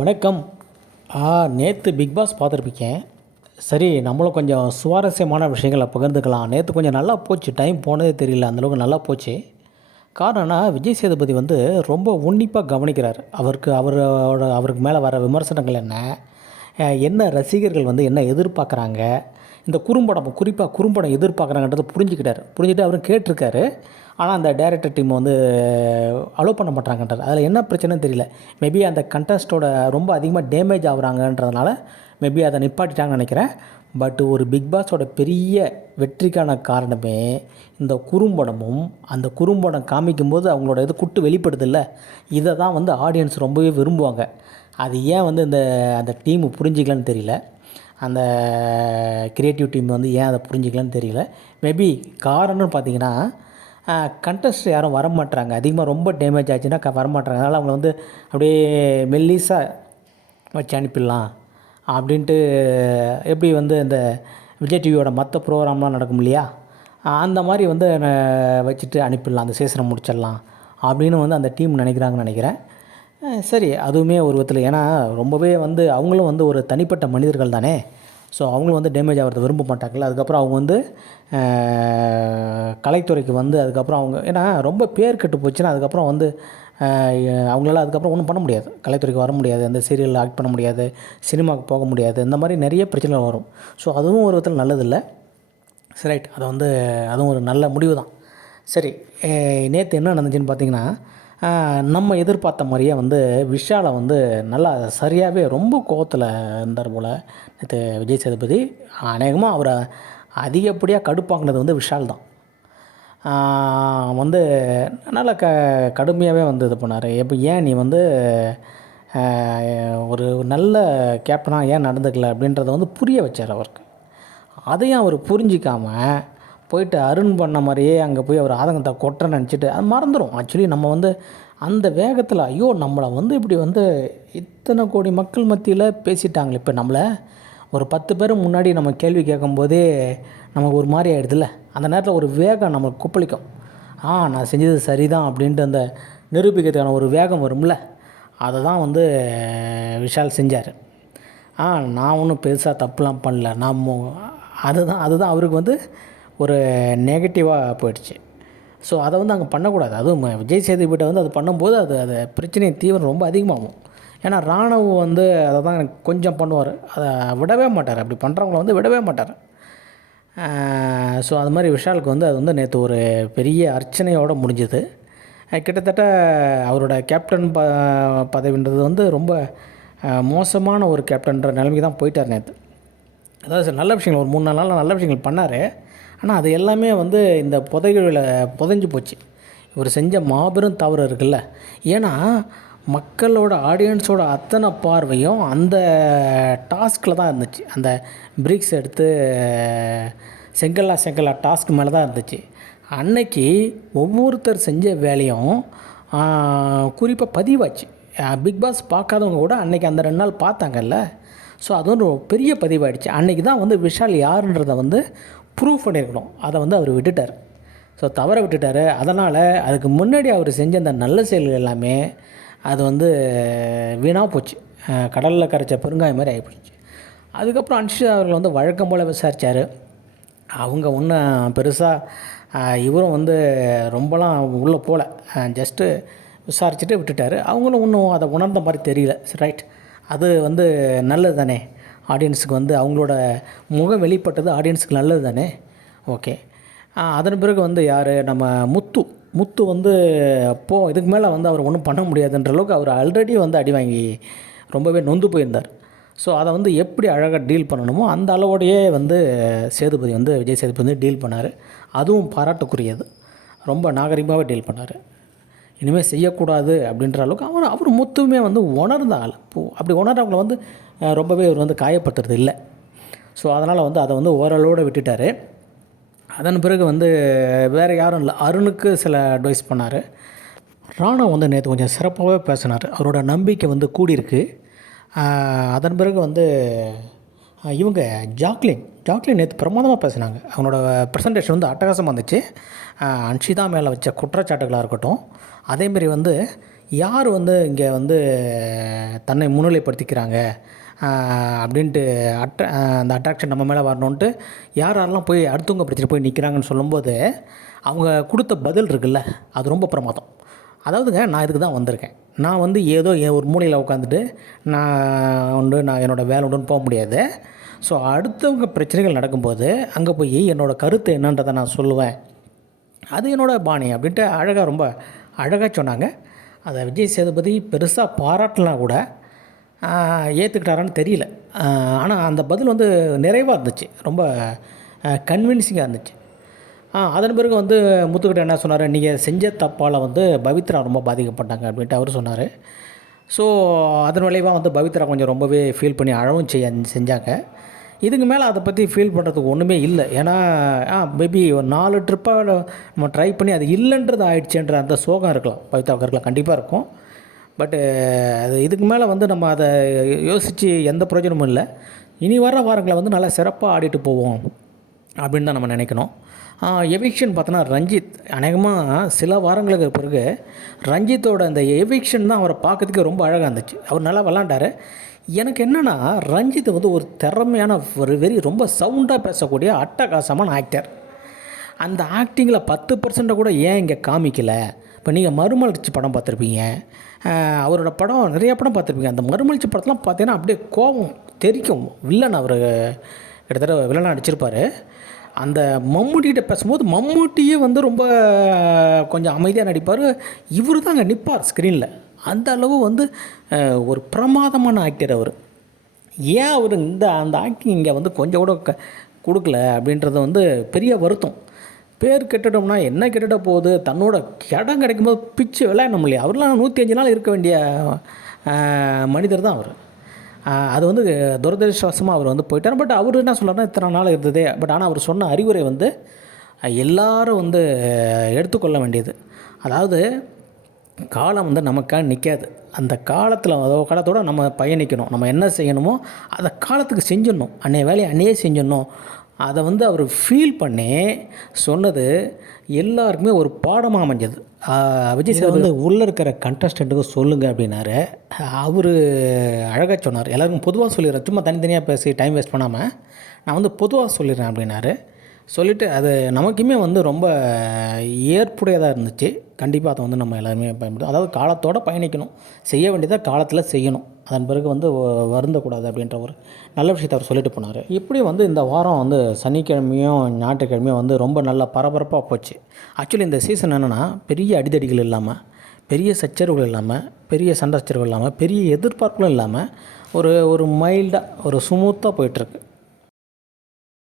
வணக்கம். நேற்று big pass பார்த்துருப்பீங்க. சரி, நம்மளும் கொஞ்சம் சுவாரஸ்யமான விஷயங்கள பகிர்ந்துக்கலாம். நேற்று கொஞ்சம் நல்லா போச்சு. டைம் போனதே தெரியல. அந்தளவுக்கு நல்லா போச்சு. காரணம்னா, விஜய் சேதுபதி வந்து ரொம்ப உன்னிப்பாக கவனிக்கிறார். அவருக்கு மேலே வர விமர்சனங்கள் என்ன, என்ன ரசிகர்கள் வந்து என்ன எதிர்பார்க்குறாங்க, இந்த குறும்படம் குறிப்பாக குறும்படம் எதிர்பார்க்குறாங்கன்றத புரிஞ்சுக்கிட்டு அவரும் கேட்டிருக்காரு. ஆனால் அந்த டைரக்டர் டீம் வந்து அலோவ் பண்ண மாட்டாங்கன்றார். அதில் என்ன பிரச்சனைன்னு தெரியல. மேபி அந்த கண்டஸ்ட்டோட ரொம்ப அதிகமாக டேமேஜ் ஆகுறாங்கன்றதுனால மேபி அதை நிப்பாட்டிட்டாங்கன்னு நினைக்கிறேன். பட் ஒரு பிக் பாஸோட பெரிய வெற்றிக்கான காரணமே இந்த குறும்படமும், அந்த குறும்படம் காமிக்கும்போது அவங்களோட இது குட்டு வெளிப்படுதில்ல, இதை தான் வந்து ஆடியன்ஸ் ரொம்பவே விரும்புவாங்க. அது ஏன் வந்து அந்த டீமு புரிஞ்சிக்கலன்னு தெரியல. அந்த கிரியேட்டிவ் டீம் வந்து ஏன் அதை புரிஞ்சிக்கலன்னு தெரியல. மேபி காரணம்னு பார்த்தீங்கன்னா, கண்டஸ்ட் யாரும் வரமாட்றாங்க. அதிகமாக ரொம்ப டேமேஜ் ஆச்சுன்னா வரமாட்றாங்க. அதனால் அவங்க வந்து அப்படியே மெல்லிசாக வச்சு அனுப்பிடலாம் அப்படின்ட்டு, எப்படி வந்து இந்த விஜய் டிவியோட மற்ற ப்ரோக்ராம்லாம் நடக்கும் இல்லையா, அந்த மாதிரி வந்து வச்சுட்டு அனுப்பிடலாம், அந்த சீசனை முடிச்சிடலாம் அப்படின்னு வந்து அந்த டீம் நினைக்கிறாங்கன்னு நினைக்கிறேன். சரி, அதுவுமே ஒரு விதத்தில், ஏன்னா ரொம்பவே வந்து அவங்களும் வந்து ஒரு தனிப்பட்ட மனிதர்கள் தானே. ஸோ அவங்களும் வந்து டேமேஜ் ஆகிறத விரும்ப மாட்டாங்கல்ல. அதுக்கப்புறம் அவங்க வந்து கலைத்துறைக்கு வந்து அதுக்கப்புறம் அவங்க, ஏன்னா ரொம்ப பேர் கெட்டு போச்சுன்னா அதுக்கப்புறம் வந்து அவங்களால அதுக்கப்புறம் ஒன்றும் பண்ண முடியாது. கலைத்துறைக்கு வர முடியாது, அந்த சீரியலில் ஆக்ட் பண்ண முடியாது, சினிமாவுக்கு போக முடியாது, இந்த மாதிரி நிறைய பிரச்சனைகள் வரும். ஸோ அதுவும் ஒரு விதத்தில் நல்லதில்லை. சரி, ரைட், அதை வந்து அதுவும் ஒரு நல்ல முடிவு தான். சரி, நேற்று என்ன நடந்துச்சுன்னு பார்த்தீங்கன்னா, நம்ம எதிர்பார்த்த மாதிரியே வந்து விஷாலை வந்து நல்லா சரியாகவே ரொம்ப கோவத்தில் இருந்தார் போல் நேற்று விஜய் சேதுபதி. அநேகமாக அவரை அதிகப்படியாக கடுப்பாக்குனது வந்து விஷால் தான். வந்து நல்லா கடுமையாகவே வந்து இது பண்ணார். ஏன் நீ வந்து ஒரு நல்ல கேப்டனாக ஏன் நடந்துக்கல அப்படின்றத வந்து புரிய வச்சார் அவருக்கு. அதையும் அவர் புரிஞ்சிக்காமல் போயிட்டு அருண் பண்ண மாதிரியே அங்கே போய் அவர் ஆதங்கத்தை கொட்டுறேன்னு நினச்சிட்டு அது மறந்துடும். ஆக்சுவலி நம்ம வந்து அந்த வேகத்தில், ஐயோ நம்மளை வந்து இப்படி வந்து இத்தனை கோடி மக்கள் மத்தியில் பேசிட்டாங்களே, இப்போ நம்மளை ஒரு 10 பேர் முன்னாடி நம்ம கேள்வி கேட்கும்போதே நமக்கு ஒரு மாதிரி ஆகிடுதுல்ல, அந்த நேரத்தில் ஒரு வேகம் நம்மளுக்கு கொப்பளிக்கும். நான் செஞ்சது சரிதான் அப்படின்ட்டு அந்த நிரூபிக்கிறதுக்கான ஒரு வேகம் வரும்ல, அதை தான் வந்து விஷால் செஞ்சார். நான் ஒன்றும் பெருசாக தப்புலாம் பண்ணல, அதுதான் அவருக்கு வந்து ஒரு நெகட்டிவாக போயிடுச்சு. ஸோ அதை வந்து அங்கே பண்ணக்கூடாது. அதுவும் விஜய் சேதுபதிட்ட வந்து அது பண்ணும்போது அது பிரச்சனை தீவிரம் ரொம்ப அதிகமாகும். ஏன்னா ராணுவ வந்து அதை தான் எனக்கு கொஞ்சம் பண்ணுவார், அதை விடவே மாட்டார், அப்படி பண்ணுறவங்கள வந்து விடவே மாட்டார். ஸோ அது மாதிரி விஷாலுக்கு வந்து அது வந்து நேற்று ஒரு பெரிய அர்ச்சனையோடு முடிஞ்சுது. கிட்டத்தட்ட அவரோட கேப்டன் பதவின்றது வந்து ரொம்ப மோசமான ஒரு கேப்டன்ற நிலைமைக்கு தான் போயிட்டார் நேற்று. அதாவது நல்ல விஷயங்கள் ஒரு 3-4 நாள் நல்ல விஷயங்கள் பண்ணார். ஆனால் அது எல்லாமே வந்து இந்த புதைகளில் புதைஞ்சு போச்சு. இவர் செஞ்ச மாபெரும் தவறு இருக்குல்ல. ஏன்னா மக்களோட ஆடியன்ஸோட அத்தனை பார்வையும் அந்த டாஸ்கில் தான் இருந்துச்சு. அந்த பிரிக்ஸ் எடுத்து செங்கல்லா டாஸ்க் மேலே தான் இருந்துச்சு. அன்னைக்கு ஒவ்வொருத்தர் செஞ்ச வேலையும் குறிப்பாக பதிவாச்சு. பிக் பாஸ் பார்க்காதவங்க கூட அன்றைக்கி அந்த 2 நாள் பார்த்தாங்கல்ல. ஸோ அது ஒரு பெரிய பதிவாயிடுச்சு. அன்றைக்கி தான் வந்து விஷால் யாருன்றதை வந்து ப்ரூவ் பண்ணியிருக்கணும். அதை வந்து அவர் விட்டுட்டார். ஸோ தவற விட்டுட்டார். அதனால் அதுக்கு முன்னாடி அவர் செஞ்ச அந்த நல்ல செயல்கள் எல்லாமே அது வந்து வீணாக போச்சு. கடலில் கரைச்ச பெருங்காயம் மாதிரி ஆகிப்போச்சு. அதுக்கப்புறம் அன்ஷிதா அவர்கள் வந்து வழக்கம் போல் விசாரித்தார். அவங்க ஒன்றும் பெருசாக இவரும் வந்து ரொம்பலாம் உள்ளே போகல, ஜஸ்ட்டு விசாரிச்சுட்டு விட்டுட்டார். அவங்களும் ஒன்றும் அதை உணர்ந்த மாதிரி தெரியல. ரைட், அது வந்து நல்லது தானே, ஆடியன்ஸுக்கு வந்து அவங்களோட முகம் வெளிப்பட்டது ஆடியன்ஸுக்கு நல்லது தானே. ஓகே. அதன் பிறகு வந்து யார், நம்ம முத்து வந்து இதுக்கு மேலே வந்து அவர் ஒன்றும் பண்ண முடியாதுன்ற அளவுக்கு அவர் ஆல்ரெடி வந்து அடி வாங்கி ரொம்பவே நொந்து போயிருந்தார். ஸோ அதை வந்து எப்படி அழகாக டீல் பண்ணணுமோ அந்த அளவோடையே வந்து விஜய் சேதுபதி வந்து டீல் பண்ணார். அதுவும் பாராட்டுக்குரியது. ரொம்ப நாகரிகமாகவே டீல் பண்ணார். இனிமேல் செய்யக்கூடாது அப்படின்ற அளவுக்கு அவர் முத்துவுமே வந்து உணர்ந்த ஆள். அப்படி உணர்றவங்களை வந்து ரொம்பவே அவர் வந்து காயப்படுத்துறது இல்லை. ஸோ அதனால் வந்து அதை வந்து ஓரளவோடு விட்டுட்டார். அதன் பிறகு வந்து வேறு யாரும் இல்லை, அருணுக்கு சில அட்வைஸ் பண்ணார். ராணுவ வந்து நேற்று கொஞ்சம் சிறப்பாகவே பேசினார். அவரோட நம்பிக்கை வந்து கூடியிருக்கு. அதன் பிறகு வந்து இவங்க ஜாக்லின் நேற்று பிரமாதமாக பேசினாங்க. அவங்களோட ப்ரெசன்டேஷன் வந்து அட்டகாசமாக இருந்துச்சு. அன்ஷிதா மேலே வச்ச குற்றச்சாட்டுகளாக இருக்கட்டும், அதேமாரி வந்து யார் வந்து இங்கே வந்து தன்னை முன்னிலைப்படுத்திக்கிறாங்க அப்படின்ட்டு அந்த அட்ராக்ஷன் நம்ம மேலே வரணுன்ட்டு யாரெல்லாம் போய் அடுத்தவங்க பிரச்சனை போய் நிற்கிறாங்கன்னு சொல்லும்போது அவங்க கொடுத்த பதில் இருக்குல்ல, அது ரொம்ப பிரமாதம். அதாவதுங்க, நான் இதுக்கு தான் வந்திருக்கேன். நான் வந்து ஏதோ ஒரு மூலையில் உட்காந்துட்டு நான் என்னோடய வேலை உண்டுன்னு போக முடியாது. ஸோ அடுத்தவங்க பிரச்சனைகள் நடக்கும்போது அங்கே போய் என்னோடய கருத்து என்னன்றதை நான் சொல்லுவேன். அது என்னோடய பாணி அப்படின்ட்டு ரொம்ப அழகாக சொன்னாங்க. அதை விஜய் சேதுபதி பெருசாக பாராட்டலாம் கூட ஏற்றுக்கிட்டாரான்னு தெரியல. ஆனால் அந்த பதில் வந்து நிறைவாக இருந்துச்சு, ரொம்ப கன்வின்சிங்காக இருந்துச்சு. அதன் பிறகு வந்து முத்துக்கிட்ட என்ன சொன்னார், நீங்கள் செஞ்ச தப்பால் வந்து பவித்ரா ரொம்ப பாதிக்கப்பட்டாங்க அப்படின்ட்டு அவர் சொன்னார். ஸோ அதன் விளைவாக வந்து பவித்ரா கொஞ்சம் ரொம்பவே ஃபீல் பண்ணி அழவும் செஞ்சாங்க. இதுக்கு மேலே அதை பற்றி ஃபீல் பண்ணுறதுக்கு ஒன்றுமே இல்லை. ஏன்னா மேபி ஒரு 4 ட்ரிப்பாக நம்ம ட்ரை பண்ணி அது இல்லைன்றது ஆயிடுச்சுன்ற அந்த சோகம் இருக்கலாம், பவித்ராவுக்கு இருக்கலாம், கண்டிப்பாக இருக்கும். பட்டு அது இதுக்கு மேலே வந்து நம்ம அதை யோசித்து எந்த பிரயோஜனமும் இல்லை. இனி வர வாரங்களை வந்து நல்லா சிறப்பாக ஆடிட்டு போவோம் அப்படின்னு தான் நம்ம நினைக்கணும். எவிக்ஷன் பார்த்தோன்னா ரஞ்சித் அநேகமாக சில வாரங்களுக்கு பிறகு ரஞ்சித்தோட அந்த எவிக்ஷன் தான் அவரை பார்க்கறதுக்கு ரொம்ப அழகாக இருந்துச்சு. அவர் நல்லா விளாண்டார். எனக்கு என்னென்னா, ரஞ்சித் வந்து ஒரு திறமையான ரொம்ப சவுண்டாக பேசக்கூடிய அட்டகாசமான ஆக்டர். அந்த ஆக்டிங்கில் 10% கூட ஏன் இங்கே காமிக்கலை? இப்போ நீங்கள் மறுமலர்ச்சி படம் பார்த்துருப்பீங்க, அவரோட படம் நிறைய படம் பார்த்துருப்பீங்க. அந்த மறுமலர்ச்சி படத்தெலாம் பார்த்தீங்கன்னா அப்படியே கோபம் தெரிக்கும். வில்லன் அவர் கிட்டத்தட்ட வில்லனாக நடிச்சிருப்பார். அந்த மம்முட்டிகிட்ட பேசும்போது மம்முட்டியே வந்து ரொம்ப கொஞ்சம் அமைதியாக நடிப்பார். இவர் தான் அங்கே நிற்பார் ஸ்க்ரீனில். அந்த அளவு வந்து ஒரு பிரமாதமான ஆக்டர் அவர். ஏன் அவர் அந்த ஆக்டிங் இங்கே வந்து கொஞ்சம் கூட கொடுக்கல அப்படின்றது வந்து பெரிய வருத்தம். பேர் கெட்டுட்டோம்னா என்ன கெட்டுட போகுது, தன்னோட இடம் கிடைக்கும்போது பிச்சு விளையாடணும் இல்லையா? அவர்லாம் 105 நாள் இருக்க வேண்டிய மனிதர் தான் அவர். அது வந்து துரதிருஷ்டவசமாக அவர் வந்து போயிட்டார். பட் அவர் என்ன சொல்கிறாருன்னா, இத்தனை நாள் இருந்ததே. பட் ஆனால் அவர் சொன்ன அறிவுரை வந்து எல்லாரும் வந்து எடுத்துக்கொள்ள வேண்டியது. அதாவது காலம் வந்து நமக்காக நிற்காது. அந்த காலத்தோடு நம்ம பயணிக்கணும். நம்ம என்ன செய்யணுமோ அதை காலத்துக்கு செஞ்சிடணும். அன்றைய வேலையை அன்றையே செஞ்சிடணும். அதை வந்து அவர் ஃபீல் பண்ணி சொன்னது எல்லாருக்குமே ஒரு பாடமாக அமைஞ்சது. விஜய் சார் வந்து உள்ளே இருக்கிற கண்டஸ்டண்ட்டுக்கு சொல்லுங்கள் அப்படின்னாரு. அவர் அழகாக சொன்னார். எல்லாருக்கும் பொதுவாக சொல்லிடுறேன், சும்மா தனித்தனியாக பேசி டைம் வேஸ்ட் பண்ணாமல் நான் வந்து பொதுவாக சொல்லிடுறேன் அப்படின்னாரு. சொல்லிவிட்டு அது நமக்குமே வந்து ரொம்ப ஏற்புடையதாக இருந்துச்சு. கண்டிப்பாக அதை வந்து நம்ம எல்லாருமே பயன்படுத்தும். அதாவது காலத்தோடு பயணிக்கணும், செய்ய வேண்டியதை காலத்தில் செய்யணும், அதன் பிறகு வந்து வருந்தக்கூடாது அப்படின்ற ஒரு நல்ல விஷயத்தை அவர் சொல்லிட்டு போனார். இப்படி வந்து இந்த வாரம் வந்து சனிக்கிழமையும் ஞாயிற்றுக்கிழமையும் வந்து ரொம்ப நல்லா பரபரப்பாக போச்சு. ஆக்சுவலி இந்த சீசன் என்னென்னா, பெரிய அடிதடிகள் இல்லாமல், பெரிய சச்சரவுகள் இல்லாமல், பெரிய சண்டை சச்சரவுகள் இல்லாமல், பெரிய எதிர்பார்ப்புகளும் இல்லாமல் ஒரு மைல்டாக ஒரு ஸ்மூத்தாக போயிட்டுருக்கு.